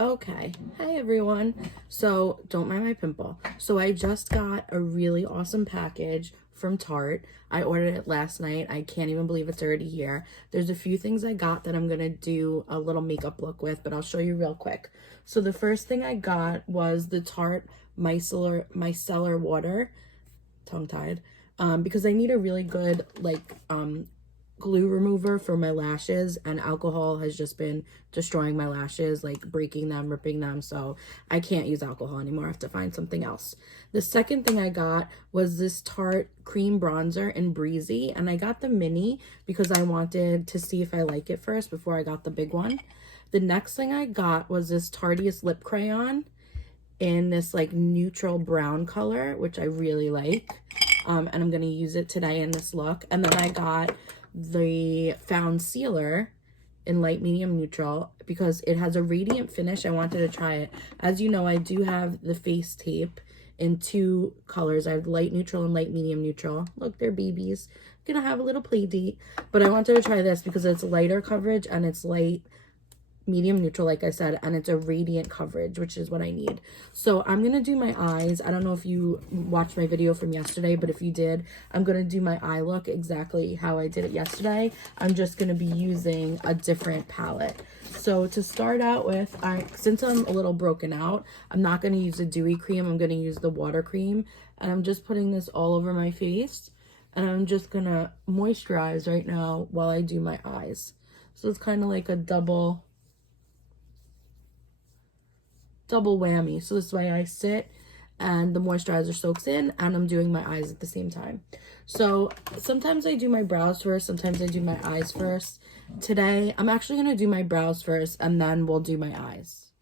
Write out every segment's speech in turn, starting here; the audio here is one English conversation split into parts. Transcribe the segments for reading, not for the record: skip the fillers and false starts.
Okay, hi everyone. So don't mind my pimple. So I just got a really awesome package from Tarte. I ordered it last night. I can't even believe it's already here. There's a few things I got that I'm gonna do a little makeup look with, but I'll show you real quick. So the first thing I got was the Tarte Micellar Water, tongue-tied, because I need a really good glue remover for my lashes, and alcohol has just been destroying my lashes, like breaking them, ripping them, so I can't use alcohol anymore. I have to find something else. The second thing I got was this Tarte cream bronzer in Breezy, and I got the mini because I wanted to see if I like it first before I got the big one. The next thing I got was this Tarteist lip crayon in this like neutral brown color, which I really like, and I'm gonna use it today in this look. And then I got the Found Sealer in light, medium, neutral because it has a radiant finish. I wanted to try it. As you know, I do have the face tape in two colors. I have light neutral and light medium neutral. Look, they're babies. Gonna have a little play date, but I wanted to try this because it's lighter coverage and it's light medium neutral, like I said, and it's a radiant coverage, which is what I need. So I'm gonna do my eyes. I don't know if you watched my video from yesterday, but if you did, I'm gonna do my eye look exactly how I did it yesterday. I'm just gonna be using a different palette. So to start out with, since I'm a little broken out, I'm not gonna use a dewy cream. I'm gonna use the water cream, and I'm just putting this all over my face, and I'm just gonna moisturize right now while I do my eyes. So it's kind of like a double whammy. So this way I sit and the moisturizer soaks in and I'm doing my eyes at the same time. So sometimes I do my brows first, sometimes I do my eyes first. Today I'm actually going to do my brows first and then we'll do my eyes.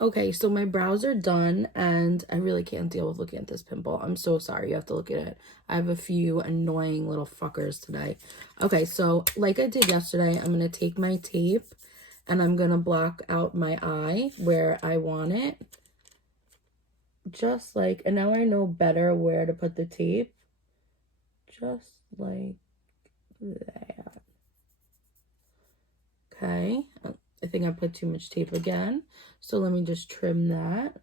Okay, so my brows are done and I really can't deal with looking at this pimple. I'm so sorry you have to look at it. I have a few annoying little fuckers today. Okay, so like I did yesterday, I'm going to take my tape and I'm going to block out my eye where I want it. Just like, and now I know better where to put the tape. Just like that. Okay. I think I put too much tape again. So let me just trim that.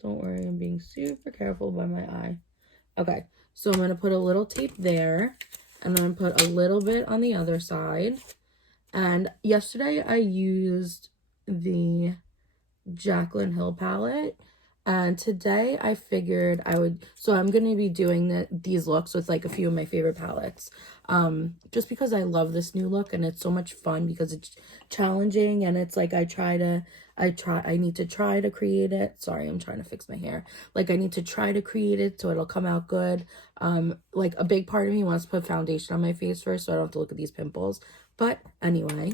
Don't worry, I'm being super careful by my eye. Okay, so I'm going to put a little tape there. And then put a little bit on the other side. And yesterday I used the Jaclyn Hill palette, and today I figured I would, so I'm going to be doing these looks with like a few of my favorite palettes, just because I love this new look and it's so much fun because it's challenging and it's like I need to try to create it. Sorry, I'm trying to fix my hair. Like I need to try to create it so it'll come out good. Like a big part of me wants to put foundation on my face first so I don't have to look at these pimples. But anyway,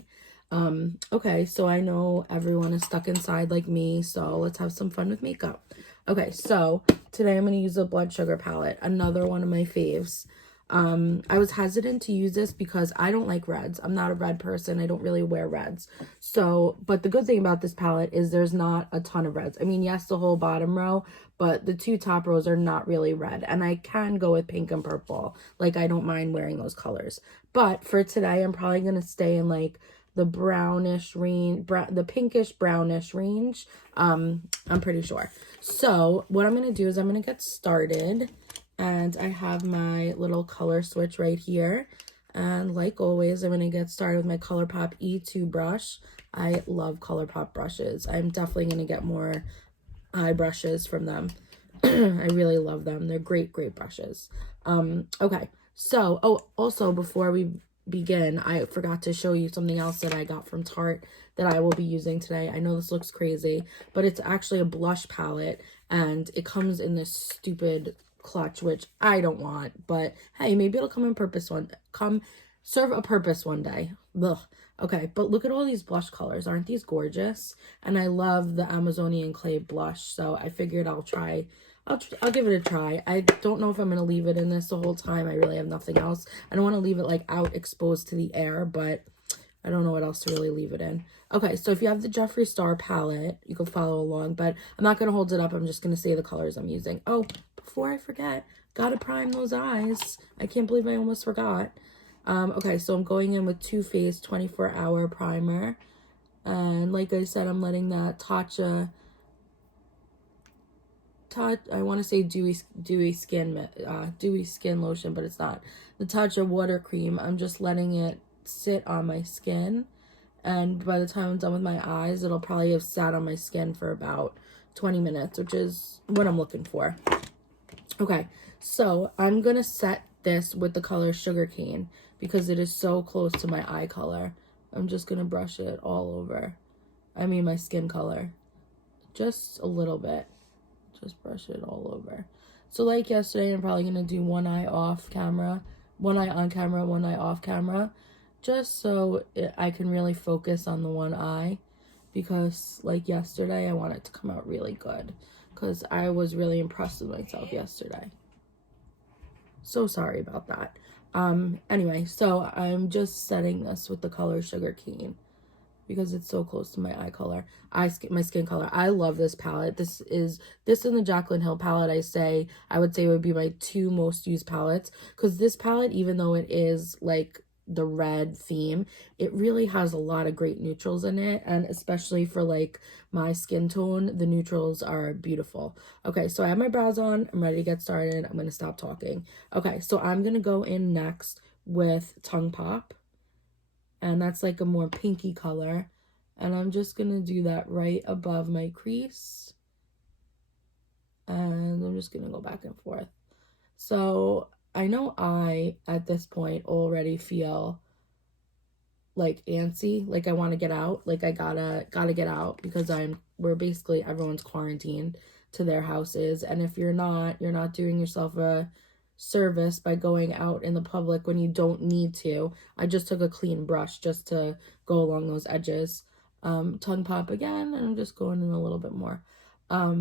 okay, so I know everyone is stuck inside like me, so let's have some fun with makeup. Okay, so today I'm going to use a blood sugar palette, another one of my faves. I was hesitant to use this because I don't like reds. I'm not a red person. I don't really wear reds. So, but the good thing about this palette is there's not a ton of reds. I mean, yes, the whole bottom row, but the two top rows are not really red. And I can go with pink and purple. Like, I don't mind wearing those colors. But for today, I'm probably going to stay in, like, the brownish range, the pinkish brownish range. I'm pretty sure. So, what I'm going to do is I'm going to get started. And I have my little color switch right here. And like always, I'm going to get started with my ColourPop E2 brush. I love ColourPop brushes. I'm definitely going to get more eye brushes from them. I really love them. They're great, great brushes. Okay, so, also before we begin, I forgot to show you something else that I got from Tarte that I will be using today. I know this looks crazy, but it's actually a blush palette, and it comes in this stupid clutch, which I don't want, but hey, maybe it'll serve a purpose one day. Ugh. Okay, but look at all these blush colors. Aren't these gorgeous? And I love the Amazonian clay blush, so I figured I'll give it a try. I don't know if I'm going to leave it in this the whole time. I really have nothing else. I don't want to leave it like out exposed to the air, but I don't know what else to really leave it in. Okay, so if you have the Jeffree Star palette, you can follow along, but I'm not going to hold it up. I'm just going to say the colors I'm using. Oh, before I forget, gotta prime those eyes. I can't believe I almost forgot. Okay, so I'm going in with Too Faced 24-Hour Primer. And like I said, I'm letting that I want to say dewy skin lotion, but it's not. The Tatcha water cream, I'm just letting it sit on my skin. And by the time I'm done with my eyes, it'll probably have sat on my skin for about 20 minutes, which is what I'm looking for. Okay, so I'm going to set this with the color Sugarcane because it is so close to my eye color. I'm just going to brush it all over. I mean my skin color. Just a little bit. Just brush it all over. So like yesterday, I'm probably going to do one eye off camera, one eye on camera, one eye off camera, just so I can really focus on the one eye, because like yesterday, I want it to come out really good because I was really impressed with myself yesterday. So sorry about that. Anyway, so I'm just setting this with the color Sugarcane because it's so close to my eye color, my skin color. I love this palette. This and the Jaclyn Hill palette, I would say would be my two most used palettes, because this palette, even though it is like the red theme, it really has a lot of great neutrals in it, and especially for like my skin tone, the neutrals are beautiful. Okay, so I have my brows on. I'm ready to get started. I'm going to stop talking. Okay, so I'm going to go in next with Tongue Pop, and that's like a more pinky color, and I'm just gonna do that right above my crease, and I'm just gonna go back and forth. So I know I at this point already feel like antsy, like I want to get out, like I gotta get out, because we're basically, everyone's quarantined to their houses, and if you're not doing yourself a service by going out in the public when you don't need to. I just took a clean brush just to go along those edges. Tongue Pop again, and I'm just going in a little bit more.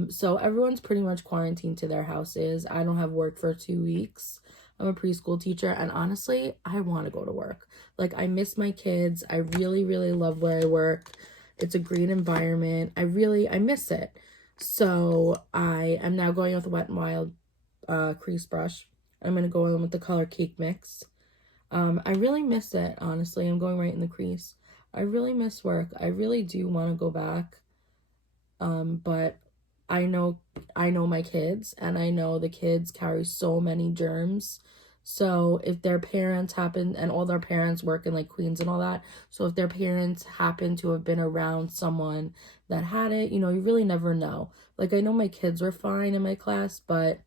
So everyone's pretty much quarantined to their houses. I don't have work for 2 weeks. I'm a preschool teacher, and honestly, I want to go to work. Like, I miss my kids. I really, really love where I work. It's a great environment. I miss it. So I am now going with Wet n Wild crease brush. I'm going to go in with the color Cake Mix. I really miss it, honestly. I'm going right in the crease. I really miss work. I really do want to go back. But I know my kids, and I know the kids carry so many germs. So if their parents happen, and all their parents work in like Queens and all that, so if their parents happen to have been around someone that had it, you really never know. Like, I know my kids were fine in my class, but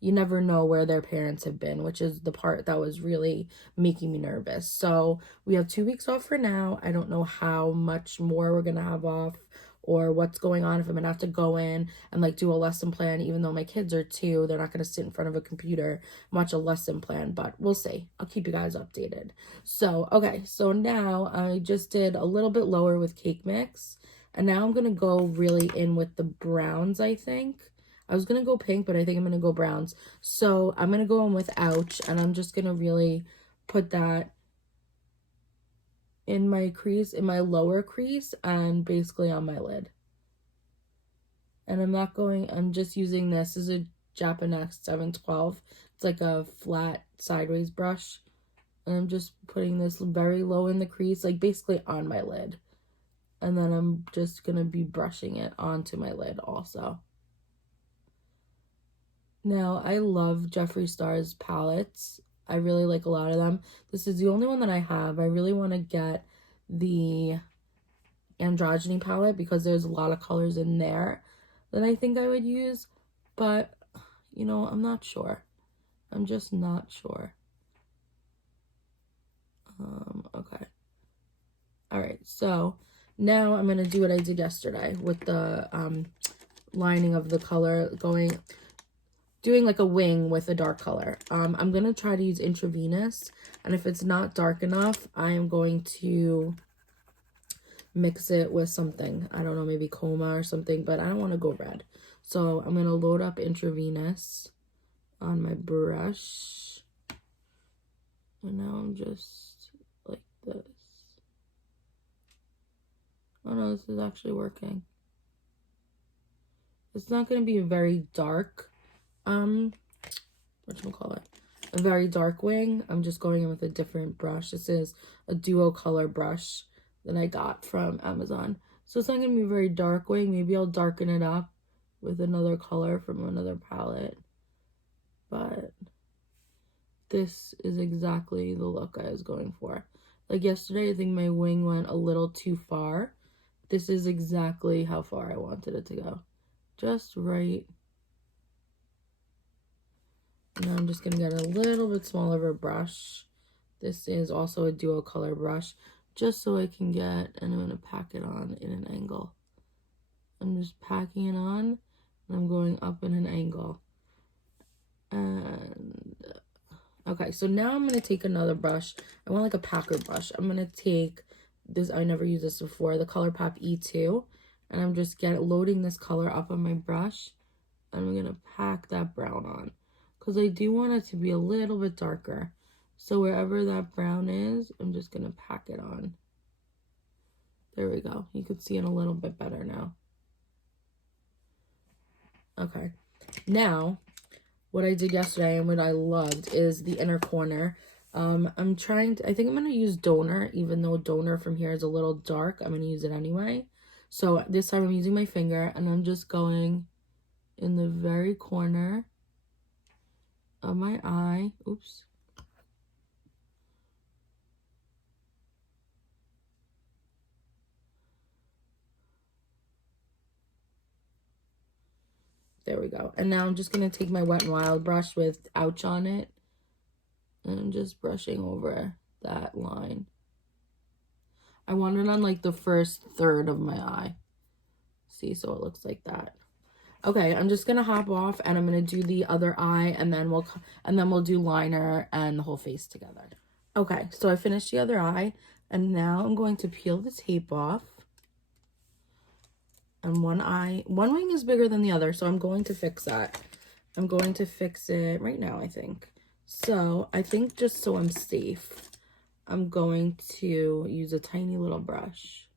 you never know where their parents have been, which is the part that was really making me nervous. So we have 2 weeks off for now. I don't know how much more we're going to have off, or what's going on, if I'm going to have to go in and like do a lesson plan, even though my kids are 2, they're not going to sit in front of a computer and watch a lesson plan, but we'll see. I'll keep you guys updated. So, okay, so now I just did a little bit lower with Cake Mix, and now I'm going to go really in with the browns, I think. I was going to go pink, but I think I'm going to go browns. So I'm going to go in with Ouch, and I'm just going to really put that in my crease, in my lower crease, and basically on my lid. And I'm just using this as a Japanex 712. It's like a flat sideways brush. And I'm just putting this very low in the crease, like basically on my lid. And then I'm just going to be brushing it onto my lid also. Now, I love Jeffree Star's palettes. I really like a lot of them. This is the only one that I have. I really want to get the Androgyny palette because there's a lot of colors in there that I think I would use. But, I'm not sure. I'm just not sure. Okay. Alright, so now I'm going to do what I did yesterday with the lining of the color, doing like a wing with a dark color. I'm going to try to use Intravenous, and if it's not dark enough, I am going to mix it with something. I don't know, maybe Coma or something, but I don't want to go red. So I'm going to load up Intravenous on my brush. And now I'm just like this. Oh no, this is actually working. It's not going to be a very dark, whatchamacallit, a very dark wing. I'm just going in with a different brush. This is a duo color brush that I got from Amazon. So it's not going to be very dark wing. Maybe I'll darken it up with another color from another palette. But this is exactly the look I was going for. Like yesterday, I think my wing went a little too far. This is exactly how far I wanted it to go. Just right. Now I'm just going to get a little bit smaller of a brush. This is also a duo color brush, just so I can get, and I'm going to pack it on in an angle. I'm just packing it on, and I'm going up in an angle. And, okay, so now I'm going to take another brush. I want like a packer brush. I'm going to take this, I never used this before, the ColourPop E2, and I'm just loading this color up on my brush, and I'm going to pack that brown on, because I do want it to be a little bit darker. So wherever that brown is, I'm just going to pack it on. There we go. You can see it a little bit better now. Okay. Now, what I did yesterday and what I loved is the inner corner. I'm trying to, I think I'm going to use Donor, even though Donor from here is a little dark. I'm going to use it anyway. So this time I'm using my finger, and I'm just going in the very corner of my eye. Oops. There we go. And now I'm just going to take my Wet n Wild brush with Ouch on it. And I'm just brushing over that line. I want it on like the first third of my eye. See, so it looks like that. Okay, I'm just going to hop off, and I'm going to do the other eye, and then we'll do liner and the whole face together. Okay, so I finished the other eye, and now I'm going to peel the tape off. And one wing is bigger than the other, so I'm going to fix that. I'm going to fix it right now, I think. So I think just so I'm safe, I'm going to use a tiny little brush.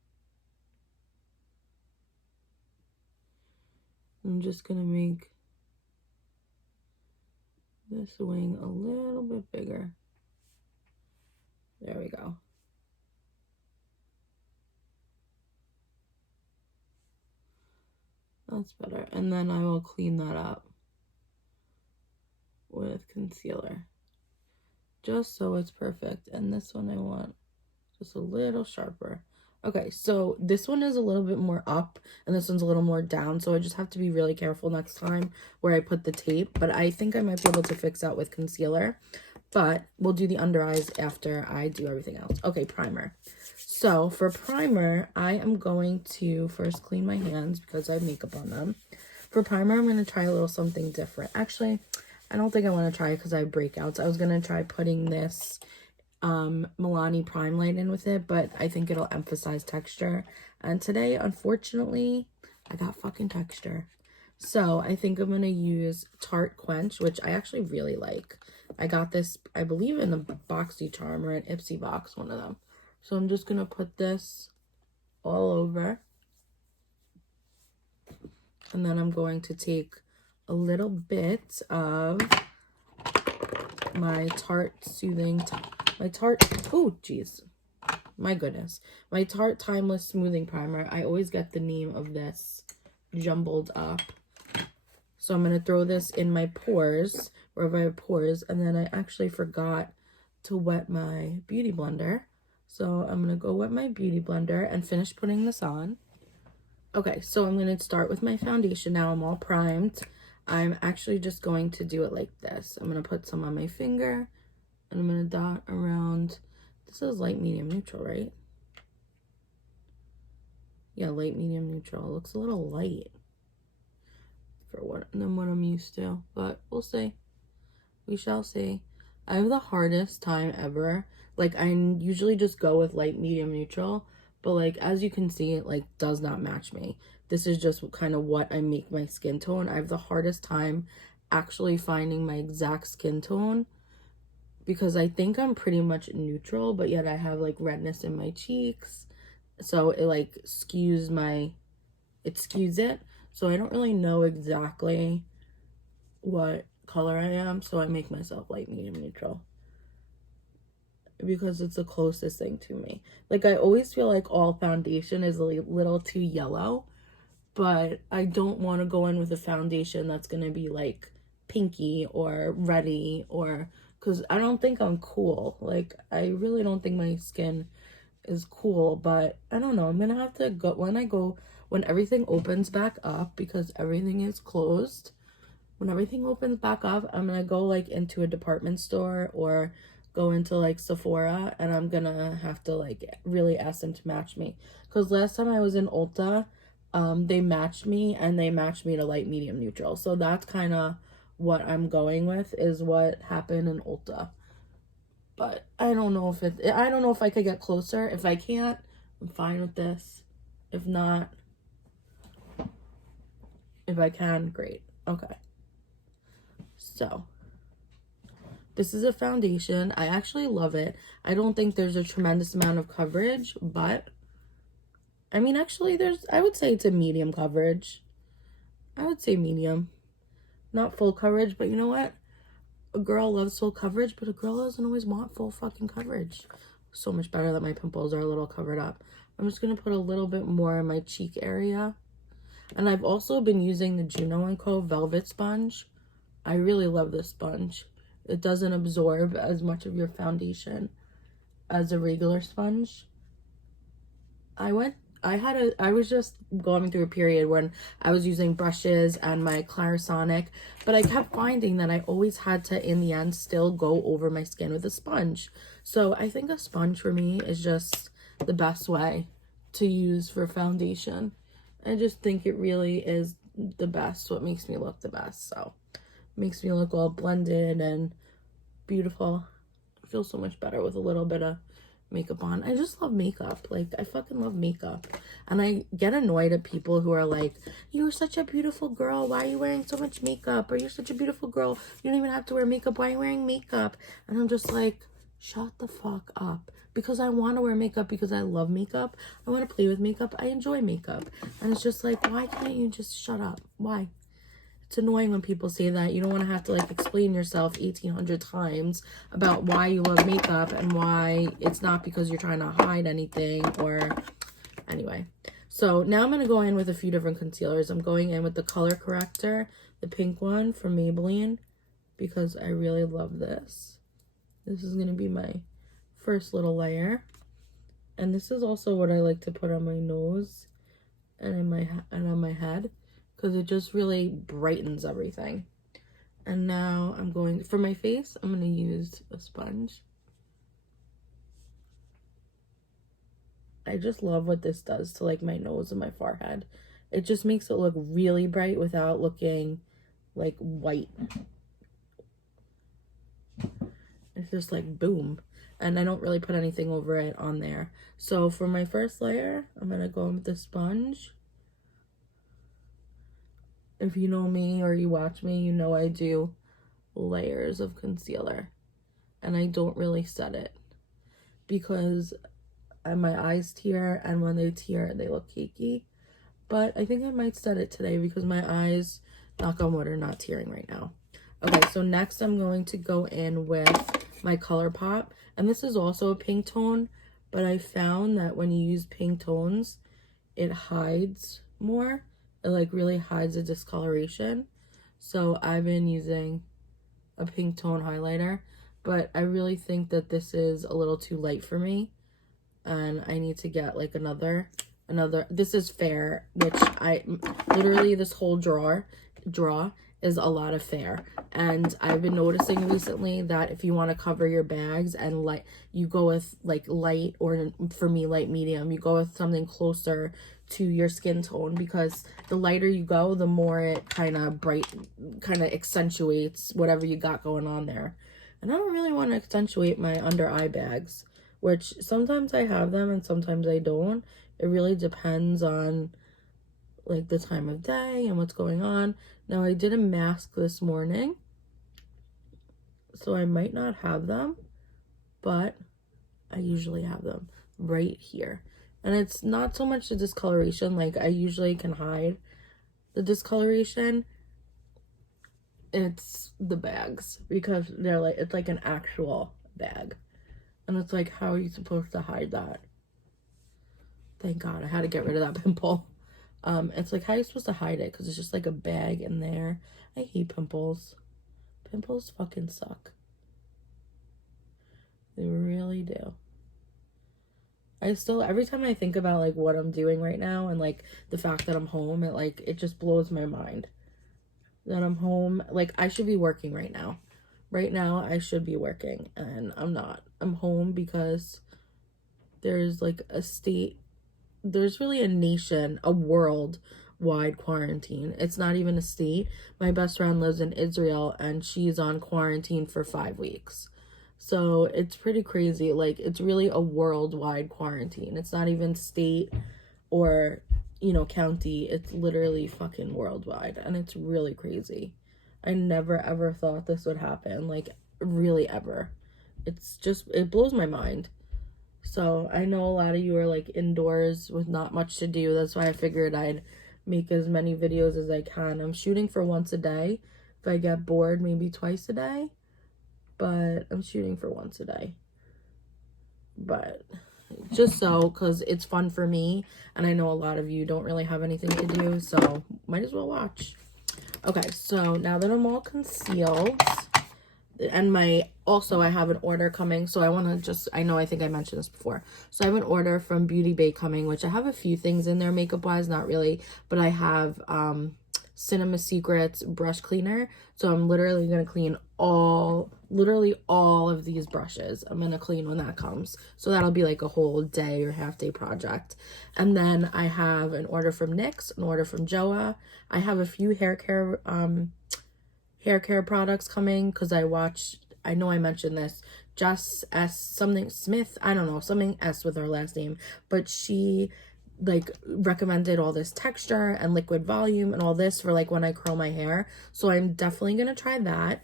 I'm just going to make this wing a little bit bigger. There we go. That's better. And then I will clean that up with concealer, just so it's perfect. And this one I want just a little sharper. Okay, so this one is a little bit more up, and this one's a little more down, so I just have to be really careful next time where I put the tape, but I think I might be able to fix that with concealer. But we'll do the under eyes after I do everything else. Okay, primer. So for primer, I am going to first clean my hands because I have makeup on them. For primer, I'm going to try a little something different. Actually, I don't think I want to try it because I have breakouts. I was going to try putting this Milani Prime Light in with it, but I think it'll emphasize texture. And today, unfortunately, I got fucking texture. So I think I'm going to use Tarte Quench, which I actually really like. I got this, I believe, in a Boxy Charm or an Ipsy box, one of them. So I'm just going to put this all over. And then I'm going to take a little bit of my Tarte oh geez, my goodness, my Tarte Timeless Smoothing Primer. I always get the name of this jumbled up. So I'm going to throw this in my pores, wherever I have pores, and then I actually forgot to wet my beauty blender. So I'm going to go wet my beauty blender and finish putting this on. Okay, so I'm going to start with my foundation now. I'm all primed. I'm actually just going to do it like this. I'm going to put some on my finger, and I'm going to dot around. This is light, medium, neutral, right? Yeah, light, medium, neutral. It looks a little light for what I'm used to, but we'll see. We shall see. I have the hardest time ever. Like, I usually just go with light, medium, neutral, but like, as you can see, it like does not match me. This is just kind of what I make my skin tone. I have the hardest time actually finding my exact skin tone because I think I'm pretty much neutral, but yet I have like redness in my cheeks. So it like skews it. So I don't really know exactly what color I am, so I make myself light, medium, neutral. because it's the closest thing to me. Like, I always feel like all foundation is a little too yellow, but I don't want to go in with a foundation that's going to be like pinky or reddy, or because I don't think I'm cool. Like, I really don't think my skin is cool, but I don't know. I'm going to have to go when everything opens back up, because everything is closed. When everything opens back up, I'm going to go like into a department store or go into like Sephora, and I'm going to have to like really ask them to match me. Because last time I was in Ulta, they matched me, and they matched me to light, medium, neutral. So that's kind of what I'm going with, is what happened in Ulta. But I don't know if I could get closer. If I can't, I'm fine with this. If not, if I can, great. Okay. So this is a foundation. I actually love it. I don't think there's a tremendous amount of coverage, but I mean, actually I would say it's a medium coverage. I would say medium. Not full coverage, but you know what? A girl loves full coverage, but a girl doesn't always want full fucking coverage. So much better that my pimples are a little covered up. I'm just going to put a little bit more in my cheek area. And I've also been using the Juno & Co. Velvet Sponge. I really love this sponge. It doesn't absorb as much of your foundation as a regular sponge. I was just going through a period when I was using brushes and my Clarisonic, but I kept finding that I always had to, in the end, still go over my skin with a sponge. So I think a sponge for me is just the best way to use for foundation. I just think it really is the best, what makes me look the best. So it makes me look all blended and beautiful. I feel so much better with a little bit of makeup on. I just love makeup. Like, I fucking love makeup. And I get annoyed at people who are like, you're such a beautiful girl, why are you wearing so much makeup? Or you're such a beautiful girl, you don't even have to wear makeup, why are you wearing makeup? And I'm just like, shut the fuck up. Because I want to wear makeup, because I love makeup. I want to play with makeup. I enjoy makeup. And it's just like, why can't you just shut up? Why? It's annoying when people say that. You don't want to have to like explain yourself 1,800 times about why you love makeup and why it's not because you're trying to hide anything, or anyway. So now I'm going to go in with a few different concealers. I'm going in with the color corrector, the pink one from Maybelline, because I really love this. This is going to be my first little layer. And this is also what I like to put on my nose and on my head, because it just really brightens everything. And now I'm going, for my face, I'm going to use a sponge. I just love what this does to like my nose and my forehead. It just makes it look really bright without looking like white. It's just like boom. And I don't really put anything over it on there. So for my first layer, I'm going to go in with the sponge. If you know me or you watch me, you know I do layers of concealer. And I don't really set it, because my eyes tear, and when they tear, they look cakey. But I think I might set it today, because my eyes, knock on wood, are not tearing right now. Okay, so next I'm going to go in with my ColourPop. And this is also a pink tone, but I found that when you use pink tones, it hides more. It like really hides the discoloration. So I've been using a pink tone highlighter, but I really think that this is a little too light for me, and I need to get like another, this is fair, which I literally, this whole draw is a lot of fair. And I've been noticing recently that if you want to cover your bags and light, you go with like light, or for me light medium, you go with something closer to your skin tone, because the lighter you go, the more it kind of accentuates whatever you got going on there. And I don't really want to accentuate my under eye bags, which sometimes I have them and sometimes I don't. It really depends on like the time of day and what's going on. Now I did a mask this morning, so I might not have them, but I usually have them right here. And it's not so much the discoloration, like I usually can hide the discoloration. It's the bags, because they're like, it's like an actual bag. And it's like, how are you supposed to hide that? Thank God, I had to get rid of that pimple. It's like, how are you supposed to hide it? Because it's just like a bag in there. I hate pimples. Pimples fucking suck. They really do. I still, every time I think about like what I'm doing right now and like the fact that I'm home, it just blows my mind that I'm home. Like, I should be working right now. Right now, I should be working, and I'm not. I'm home because there's like a state, there's really a nation, a worldwide quarantine. It's not even a state. My best friend lives in Israel, and she's on quarantine for 5 weeks. So it's pretty crazy. Like, it's really a worldwide quarantine. It's not even state or, you know, county. It's literally fucking worldwide, and it's really crazy. I never ever thought this would happen, like, really ever. It's just, it blows my mind. So I know a lot of you are like indoors with not much to do. That's why I figured I'd make as many videos as I can. I'm shooting for once a day. If I get bored, maybe twice a day, but I'm shooting for once a day. But just so, because it's fun for me, and I know a lot of you don't really have anything to do, so might as well watch. Okay, so now that I'm all concealed, and I have an order coming, so I want to just, I think I mentioned this before, so I have an order from Beauty Bay coming, which I have a few things in there makeup wise, not really, but I have Cinema Secrets brush cleaner, so I'm literally going to clean literally all of these brushes. I'm going to clean when that comes, so that'll be like a whole day or half day project. And then I have an order from NYX, an order from Joa. I have a few hair care products coming, because I know I mentioned this, Jess S something Smith, I don't know, something S with her last name, but she like recommended all this texture and liquid volume and all this for like when I curl my hair, so I'm definitely gonna try that.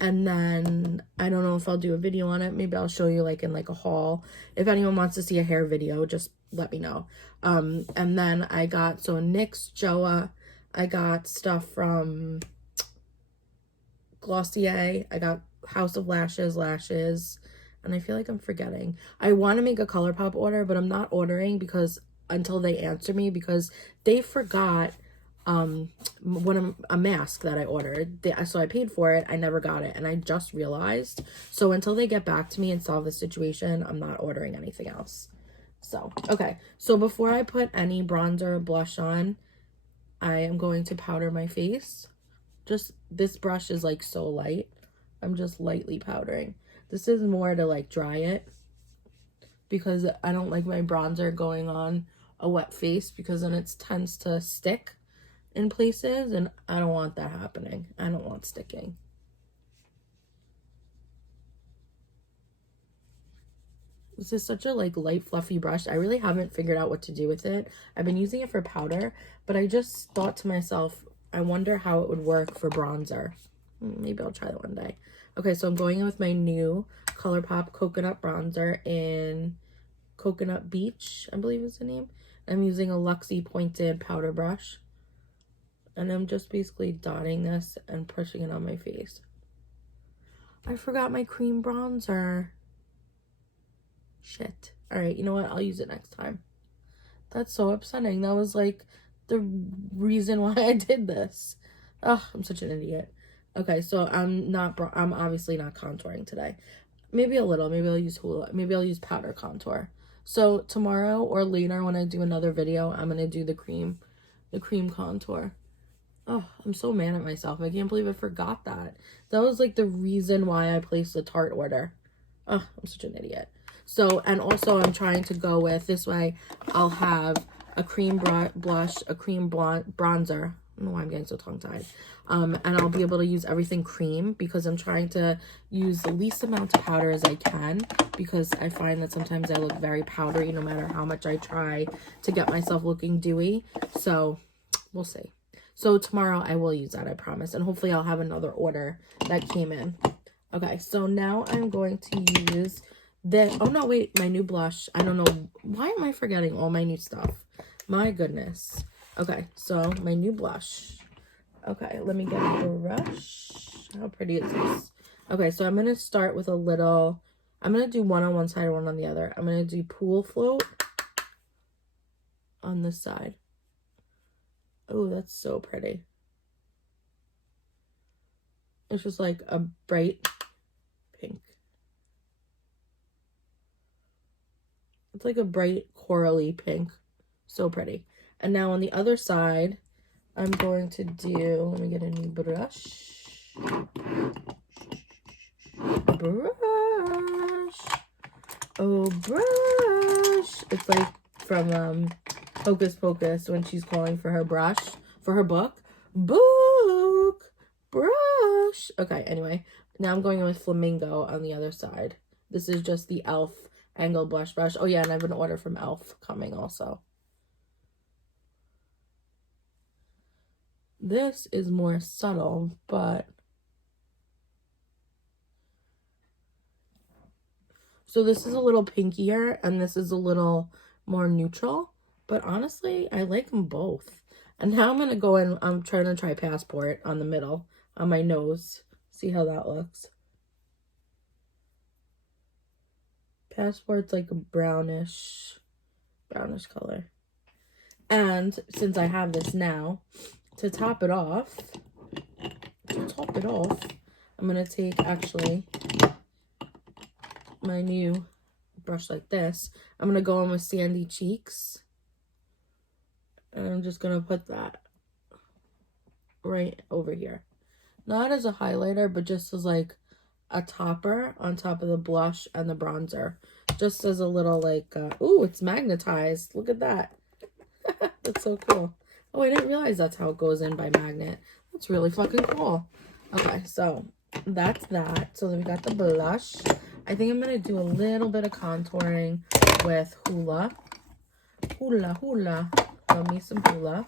And then I don't know if I'll do a video on it. Maybe I'll show you like in like a haul. If anyone wants to see a hair video, just let me know. And then I got, so NYX, Joa, I got stuff from Glossier, I got House of Lashes, and I feel like I'm forgetting. I want to make a ColourPop order, but I'm not ordering because until they answer me, because they forgot a mask that I ordered. So I paid for it, I never got it, and I just realized. So until they get back to me and solve the situation, I'm not ordering anything else. So, okay. So before I put any bronzer or blush on, I am going to powder my face. Just, this brush is like so light. I'm just lightly powdering. This is more to like dry it, because I don't like my bronzer going on a wet face, because then it tends to stick in places, and I don't want that happening. I don't want sticking. This is such a like light fluffy brush. I really haven't figured out what to do with it. I've been using it for powder, but I just thought to myself, I wonder how it would work for bronzer. Maybe I'll try that one day. Okay, so I'm going in with my new ColourPop Coconut Bronzer in Coconut Beach, I believe is the name. I'm using a Luxie pointed powder brush. And I'm just basically dotting this and pushing it on my face. I forgot my cream bronzer. Shit. Alright, you know what? I'll use it next time. That's so upsetting. That was like the reason why I did this. Oh, I'm such an idiot. Okay, so I'm obviously not contouring today. Maybe a little. Maybe I'll use Hoola. Maybe I'll use powder contour. So tomorrow or later when I do another video, I'm gonna do the cream contour. Oh, I'm so mad at myself. I can't believe I forgot that. That was like the reason why I placed the Tarte order. Oh, I'm such an idiot. So, and also I'm trying to go with, this way I'll have a cream blush, a cream bronzer. I don't know why I'm getting so tongue-tied. And I'll be able to use everything cream, because I'm trying to use the least amount of powder as I can, because I find that sometimes I look very powdery no matter how much I try to get myself looking dewy. So, we'll see. So tomorrow I will use that, I promise. And hopefully I'll have another order that came in. Okay, so now I'm going to use this. Oh no, wait, my new blush. I don't know. Why am I forgetting all my new stuff? My goodness. Okay, so my new blush. Okay, let me get a brush. How pretty is this? Okay, so I'm going to start with a little, I'm going to do one on one side and one on the other. I'm going to do Pool Float on this side. Oh, that's so pretty. It's just like a bright pink. It's like a bright corally pink. So pretty. And now on the other side, I'm going to do, let me get a new brush. Oh, brush. It's like from Hocus Pocus when she's calling for her brush, for her book. Brush. Okay, anyway. Now I'm going in with Flamingo on the other side. This is just the e.l.f. Angle Blush Brush. Oh, yeah, and I have an order from e.l.f. coming also. This is more subtle, but... So this is a little pinkier, and this is a little more neutral. But honestly, I like them both. And now I'm going to go in, I'm trying to try Passport on the middle, on my nose. See how that looks. Passport's like a brownish color. And since I have this now, to top it off, I'm going to take actually my new brush like this. I'm going to go in with Sandy Cheeks. And I'm just going to put that right over here. Not as a highlighter, but just as like a topper on top of the blush and the bronzer. Just as a little like, ooh, it's magnetized. Look at that. That's so cool. Oh, I didn't realize that's how it goes in by magnet. That's really fucking cool. Okay, so that's that. So then we got the blush. I think I'm going to do a little bit of contouring with Hoola. Hoola. Love me some Hoola.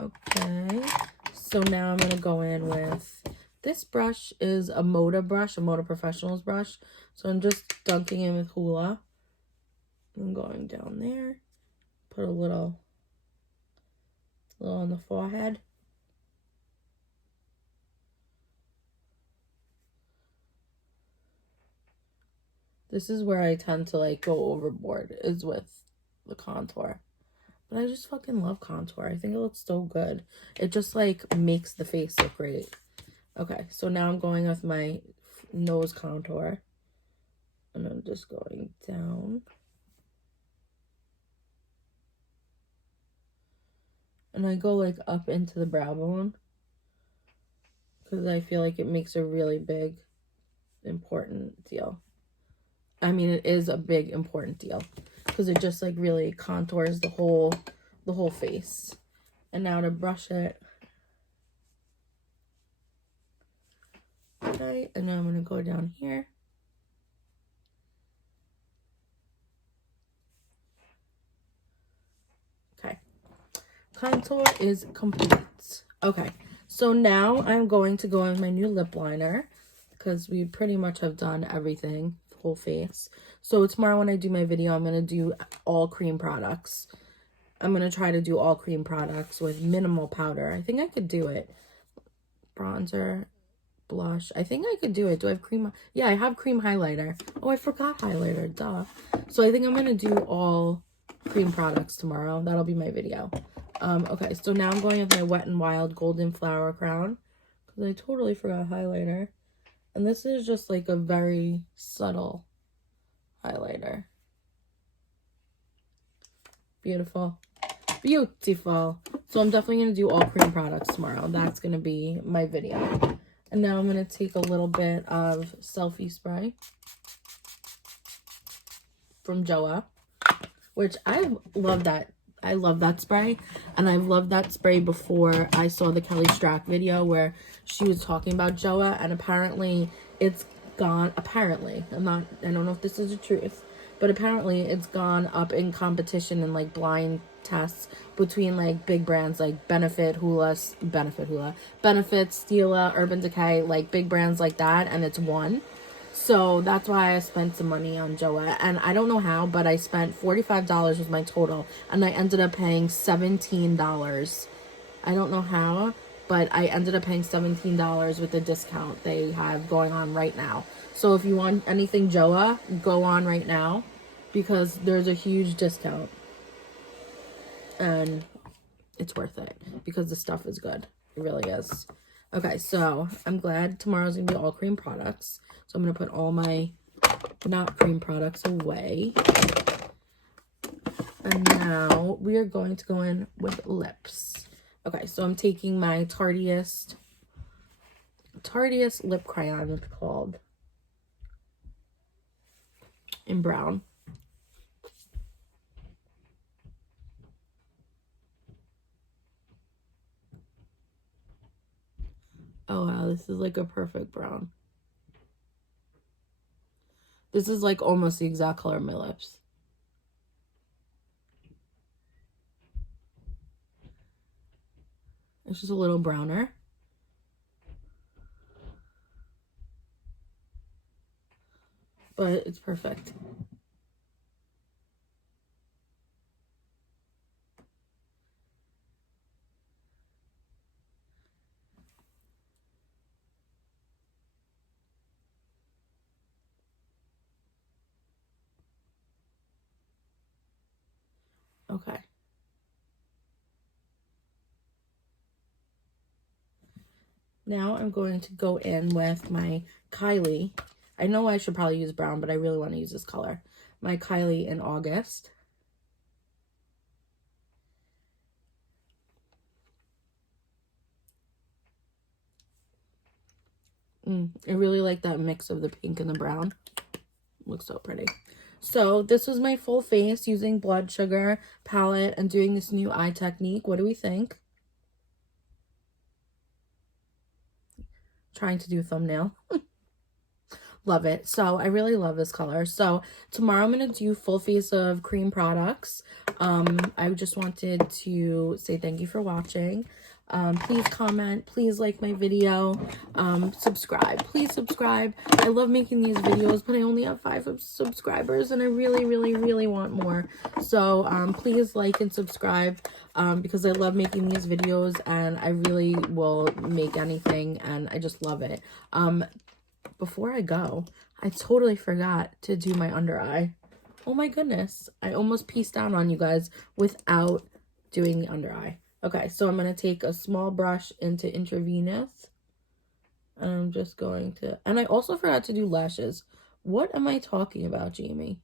Okay. So now I'm going to go in with... This brush is a Moda brush, a Moda Professionals brush. So I'm just dunking in with Hoola. I'm going down there. Put a little on the forehead. This is where I tend to like go overboard, is with the contour. But I just fucking love contour. I think it looks so good. It just like makes the face look great. Okay, so now I'm going with my nose contour. And I'm just going down. And I go like up into the brow bone. Because I feel like it makes a really big, important deal. I mean, it is a big, important deal. Because it just like really contours the whole face. And now to brush it. Okay, and now I'm going to go down here. Okay. Contour is complete. Okay, so now I'm going to go in with my new lip liner. Because we pretty much have done everything. The whole face. So tomorrow when I do my video, I'm going to do all cream products. I'm going to try to do all cream products with minimal powder. I think I could do it. Bronzer. Blush. I think I could do it. Do I have cream? Yeah, I have cream highlighter. Oh, I forgot highlighter. Duh. So I think I'm going to do all cream products tomorrow. That'll be my video. Okay, so now I'm going with my Wet n Wild Golden Flower Crown. Because I totally forgot highlighter. And this is just like a very subtle highlighter. Beautiful. Beautiful. So I'm definitely going to do all cream products tomorrow. That's going to be my video. And now I'm going to take a little bit of Selfie Spray from jeffeee, which I love that. I love that spray. And I've loved that spray before I saw the Kelly Strack video where she was talking about jeffeee. And apparently it's gone, I don't know if this is the truth, but apparently it's gone up in competition and like blind tests between like big brands like Benefit, Stila, Urban Decay, like big brands like that, and it's won. So that's why I spent some money on jeffeee, and I don't know how, but I spent $45 was my total, and I ended up paying $17. I don't know how, but I ended up paying $17 with the discount they have going on right now. So if you want anything Joa, go on right now because there's a huge discount. And it's worth it because the stuff is good. It really is. Okay, so I'm glad tomorrow's going to be all cream products. So I'm going to put all my not cream products away. And now we are going to go in with lips. Okay, so I'm taking my Tarteist lip crayon, it's called, in brown. Oh wow, this is like a perfect brown. This is like almost the exact color of my lips. It's just a little browner. But it's perfect. Okay. Now I'm going to go in with my Kylie. I know I should probably use brown, but I really want to use this color. My Kylie in August. I really like that mix of the pink and the brown. Looks so pretty. So this was my full face using blood sugar palette and doing this new eye technique. What do we think? Trying to do a thumbnail. Love it. So I really love this color. So tomorrow I'm going to do full face of cream products. I just wanted to say thank you for watching. Please comment, please like my video, subscribe, please subscribe. I love making these videos, but I only have 5 subscribers and I really want more. So please like and subscribe because I love making these videos and I really will make anything and I just love it. Before I go, I totally forgot to do my under eye. Oh my goodness, I almost pieced down on you guys without doing the under eye. Okay, so I'm going to take a small brush into intravenous. And I'm just going to... And I also forgot to do lashes. What am I talking about, Jamie?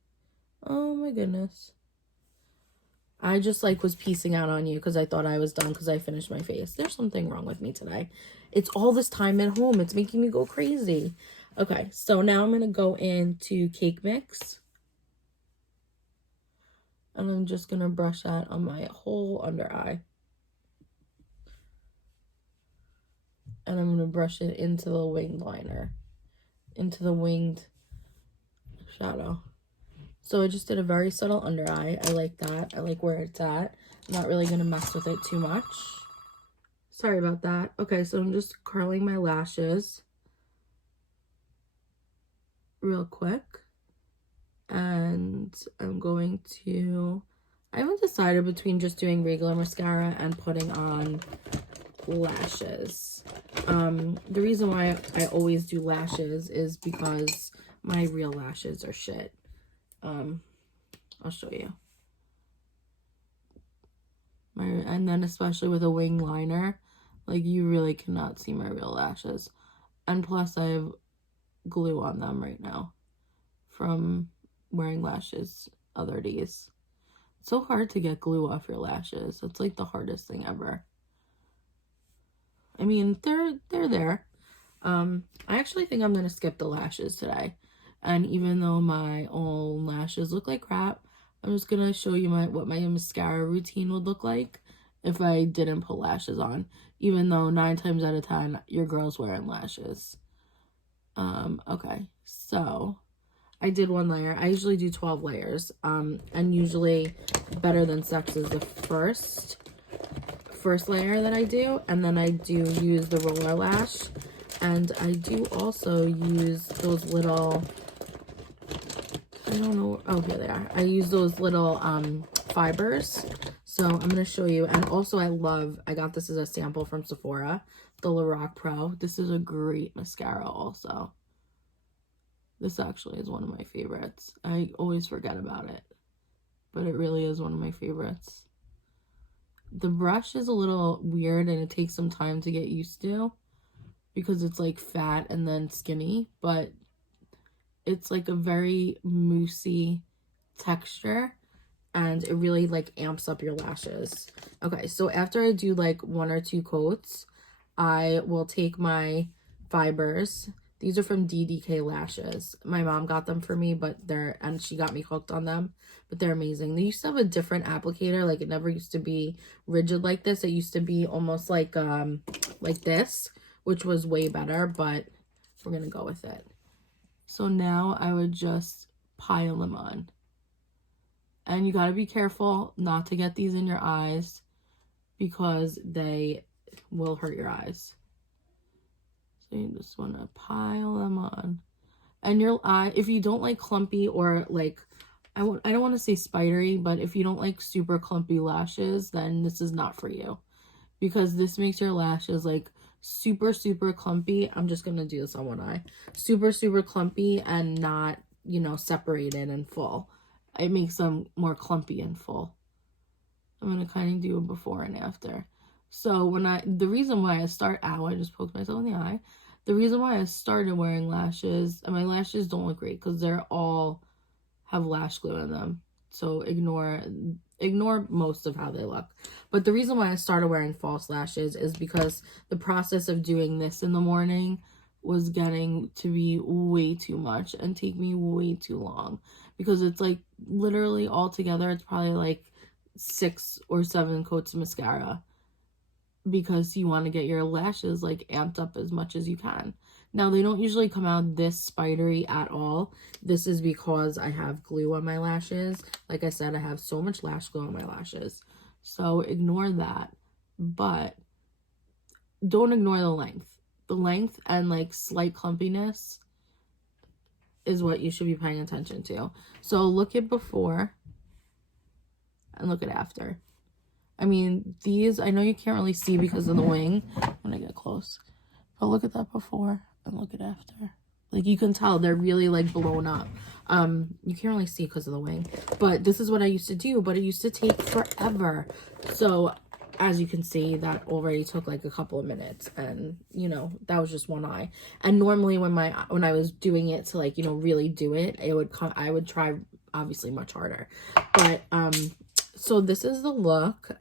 Oh my goodness. I just like was piecing out on you because I thought I was done because I finished my face. There's something wrong with me today. It's all this time at home. It's making me go crazy. Okay, so now I'm going to go into Cake Mix. And I'm just going to brush that on my whole under eye. And I'm going to brush it into the winged liner. Into the winged shadow. So I just did a very subtle under eye. I like that. I like where it's at. I'm not really going to mess with it too much. Sorry about that. Okay, so I'm just curling my lashes real quick. And I'm going to... I haven't decided between just doing regular mascara and putting on lashes. The reason why I always do lashes is because my real lashes are shit. I'll show you. And then especially with a wing liner, like you really cannot see my real lashes. And plus I have glue on them right now from wearing lashes other days. It's so hard to get glue off your lashes. It's like the hardest thing ever. I mean, they're there. I actually think I'm going to skip the lashes today. And even though my own lashes look like crap, I'm just going to show you what my mascara routine would look like if I didn't put lashes on. Even though 9 times out of 10, your girl's wearing lashes. Okay, so I did 1 layer. I usually do 12 layers. And usually Better Than Sex is the first layer that I do, and then I do use the roller lash, and I do also use those little, I don't know, oh here they are. I use those little fibers. So I'm going to show you. And also I got this as a sample from Sephora, the Lorac Pro. This is a great mascara also. This actually is one of my favorites. I always forget about it, but it really is one of my favorites. The brush is a little weird and it takes some time to get used to because it's like fat and then skinny, but it's like a very moussey texture and it really like amps up your lashes. Okay, so after I do like 1 or 2 coats, I will take my fibers. These are from DDK Lashes. My mom got them for me, and she got me hooked on them, but they're amazing. They used to have a different applicator. Like, it never used to be rigid like this. It used to be almost like this, which was way better, but we're gonna go with it. So now I would just pile them on. And you gotta be careful not to get these in your eyes because they will hurt your eyes. So you just want to pile them on. And your eye, if you don't like clumpy or like, I don't want to say spidery, but if you don't like super clumpy lashes, then this is not for you. Because this makes your lashes like super, super clumpy. I'm just going to do this on one eye. Super, super clumpy and not, you know, separated and full. It makes them more clumpy and full. I'm going to kind of do a before and after. So the reason why I just poked myself in the eye. The reason why I started wearing lashes, and my lashes don't look great because they're all have lash glue in them. So ignore most of how they look. But the reason why I started wearing false lashes is because the process of doing this in the morning was getting to be way too much and take me way too long. Because it's like literally all together, it's probably like 6 or 7 coats of mascara. Because you want to get your lashes like amped up as much as you can. Now, they don't usually come out this spidery at all. This is because I have glue on my lashes. Like I said, I have so much lash glue on my lashes. So ignore that. But don't ignore the length. The length and like slight clumpiness is what you should be paying attention to. So look at before and look at after. I mean, these, I know you can't really see because of the wing when I get close. But look at that before and look at after. Like, you can tell they're really, like, blown up. You can't really see because of the wing. But this is what I used to do, but it used to take forever. So, as you can see, that already took, like, a couple of minutes. And, you know, that was just one eye. And normally when I was doing it to, like, you know, really do it, I would try, obviously, much harder. But, so this is the look.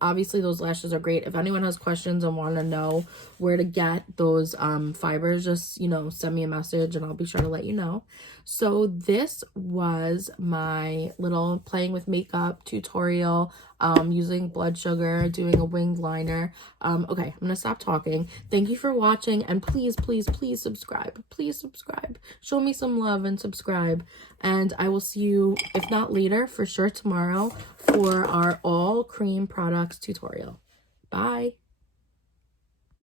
Obviously those lashes are great. If anyone has questions and want to know where to get those fibers, just, you know, send me a message and I'll be sure to let you know. So this was my little playing with makeup tutorial, using blood sugar, doing a winged liner. Okay, I'm gonna stop talking. Thank you for watching, and please, please, please subscribe. Please subscribe. Show me some love and subscribe. And I will see you, if not later, for sure tomorrow for our all cream products tutorial. Bye.